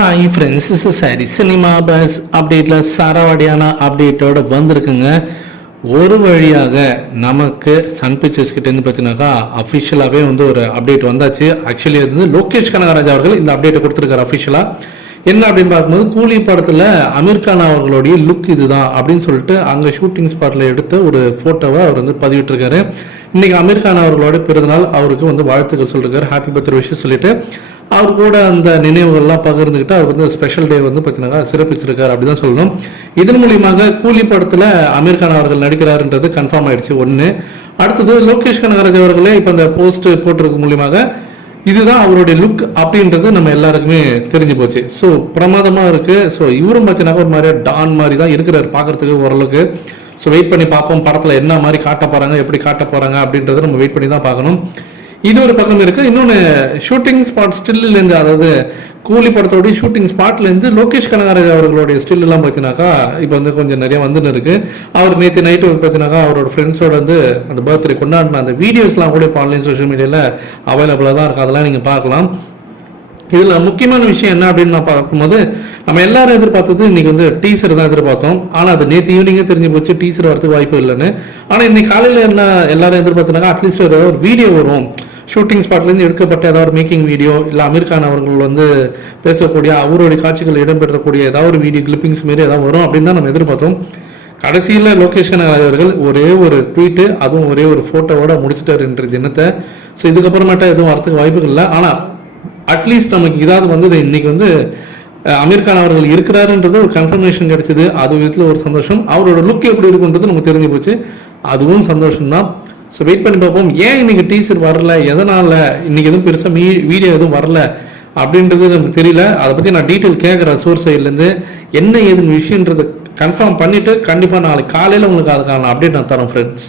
Hi friends is சாரி cinema buzz அப்டேட்டில் சரவடியான அப்டேட்டோடு வந்திருக்குங்க. ஒரு வழியாக நமக்கு சன் பிக்சர்ஸ் கிட்டேருந்து பார்த்தீங்கன்னாக்கா அஃபிஷியலாகவே வந்து ஒரு அப்டேட் வந்தாச்சு. ஆக்சுவலி அது வந்து லோகேஷ் கனகராஜ் அவர்கள் இந்த அப்டேட்டை கொடுத்துருக்காரு அஃபிஷியலாக என்ன அப்படின்னு பார்க்கும்போது கூலி படத்தில் அமீர் கான் அவர்களுடைய லுக் இதுதான் அப்படின்னு சொல்லிட்டு அங்கே ஷூட்டிங் ஸ்பாட்டில் எடுத்த ஒரு ஃபோட்டோவை அவர் வந்து பதிவிட்டிருக்காரு. இன்னைக்கு அமீர் கான் அவர்களோட பிறந்தநாள் அவருக்கு வந்து வாழ்த்துக்கள் சொல்லிருக்காரு. ஹாப்பி பர்த்டே விஷயம் சொல்லிட்டு அவர் கூட அந்த நினைவுகள்லாம் பகிர்ந்துக்கிட்டு அவருக்கு வந்து ஸ்பெஷல் டே வந்து பார்த்தீங்கன்னா சிறப்பிச்சிருக்காரு அப்படி தான் சொல்லணும். இதன் மூலியமாக கூலி படத்தில் அமீர் கான் அவர்கள் நடிக்கிறாருன்றது கன்ஃபார்ம் ஆயிடுச்சு ஒன்று அடுத்தது லோகேஷ் கனகராஜ் அவர்களே இப்போ இந்த போஸ்ட் போட்டிருக்க மூலியமாக இதுதான் அவருடைய லுக் அப்படின்றது நம்ம எல்லாருக்குமே தெரிஞ்சு போச்சு. ஸோ பிரமாதமாக இருக்குது ஸோ இவரும் பார்த்தீங்கன்னா ஒரு மாதிரியா டான் மாதிரி தான் இருக்கிறார் பார்க்குறதுக்கு ஓரளவுக்கு. ஸோ வெயிட் பண்ணி பார்ப்போம் படத்தில் என்ன மாதிரி காட்ட போகிறாங்க எப்படி காட்ட போகிறாங்க அப்படின்றத நம்ம வெயிட் பண்ணி தான் பார்க்கணும். இது ஒரு பக்கம் இருக்கு. இன்னொன்று ஷூட்டிங் ஸ்பாட் ஸ்டில்லுலேருந்து அதாவது கூலி படத்தோடைய ஷூட்டிங் ஸ்பாட்லேருந்து லோகேஷ் கனகராஜ் அவர்களுடைய ஸ்டில் எல்லாம் பார்த்தீங்கன்னாக்கா இப்போ வந்து கொஞ்சம் நிறைய வந்துன்னு இருக்கு. அவர் நேற்று நைட்டு பார்த்தீங்கன்னாக்கா அவரோட ஃப்ரெண்ட்ஸோட வந்து அந்த பர்த்டே கொண்டாடின அந்த வீடியோஸ்லாம் கூட இப்போ ஆன்லைன் சோஷியல் மீடியாவில் அவைலபிளாக தான் இருக்கு. அதெல்லாம் நீங்கள் பார்க்கலாம். இதில் முக்கியமான விஷயம் என்ன அப்படின்னு நான் பார்க்கும்போது நம்ம எல்லாரும் எதிர்பார்த்தது இன்னைக்கு வந்து டீசர் தான் எதிர்பார்த்தோம். ஆனால் அது நேற்று ஈவினிங்கே தெரிஞ்சு போச்சு டீசர் வரதுக்கு வாய்ப்பு இல்லைன்னு. ஆனால் இன்னைக்கு காலையில் என்ன எல்லாரும் எதிர்பார்த்தனாக்கா அட்லீஸ்ட் ஒரு ஒரு வீடியோ வரும் ஷூட்டிங் ஸ்பாட்லேருந்து எடுக்கப்பட்ட ஏதாவது ஒரு மேக்கிங் வீடியோ இல்லை அமீர் கான் அவர்கள் வந்து பேசக்கூடிய அவருடைய காட்சிகள் இடம்பெறக்கூடிய ஏதாவது ஒரு வீடியோ கிளிப்பிங்ஸ் மாரி ஏதாவது வரும் அப்படின்னு தான் நம்ம எதிர்பார்த்தோம். கடைசியில் லோகேஷ் அவர்கள் ஒரே ஒரு ட்வீட்டு அதுவும் ஒரே ஒரு ஃபோட்டோவோட முடிச்சிட்டார் என்ற தினத்தை. ஸோ இதுக்கப்புறமேட்டா எதுவும் வரதுக்கு வாய்ப்புகள் இல்லை. ஆனால் அட்லீஸ்ட் நமக்கு இதாவது வந்தது. இன்னைக்கு வந்து அமீர் கான் அவர்கள் இருக்கிறாருன்றது ஒரு கன்ஃபர்மேஷன் கிடைச்சது. அது விதத்தில் ஒரு சந்தோஷம். அவரோட லுக் எப்படி இருக்குன்றது நமக்கு தெரிஞ்சு போச்சு. அதுவும் சந்தோஷம் தான் ஸோ வெயிட் பண்ணி பார்ப்போம். ஏன் இன்னைக்கு டீசர் வரல? எதனால இன்னைக்கு எதுவும் பெருசாக மீ வீடியோ எதுவும் வரல? அப்படின்றது நமக்கு தெரியல. அதை பற்றி நான் டீட்டெயில் கேட்குறேன் சோர்ஸ் சைட்லேருந்து என்ன ஏதுன்னு விஷயன்றதை கன்ஃபார்ம் பண்ணிட்டு கண்டிப்பாக நாளைக்கு காலையில் உங்களுக்கு அதுக்கான அப்டேட் நான் தரேன் ஃப்ரெண்ட்ஸ்